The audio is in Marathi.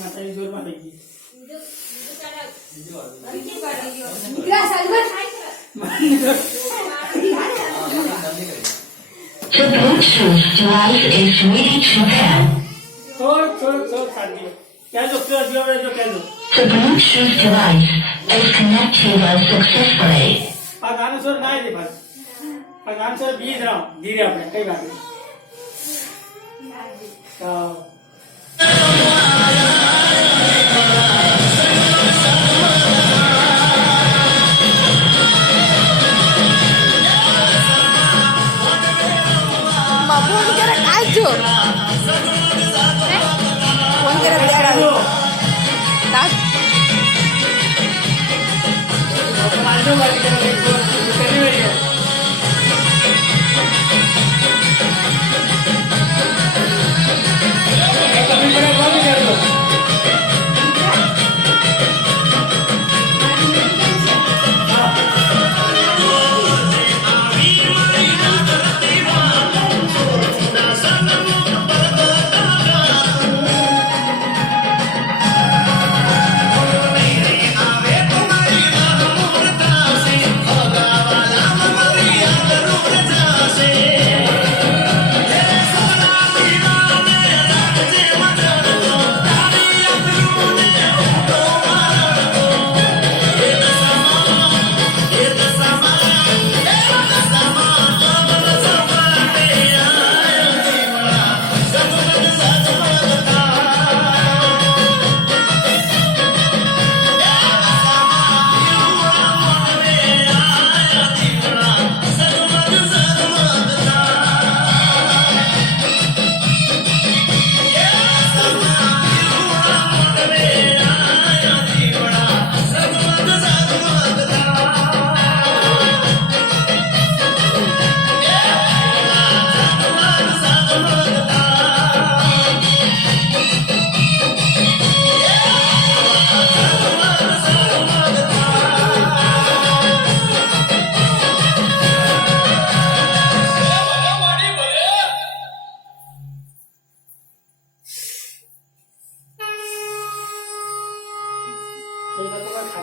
माताजी जोर मारायची The Bluetooth device is ready to pair. छोड़ साथी क्या जो The Bluetooth device is connected successfully. हा गाणं सोड नाही ते पण हा गाणं सोड बीज राव धीरे आपले काही गाणं फोन करा काय जो फोन करा मालूम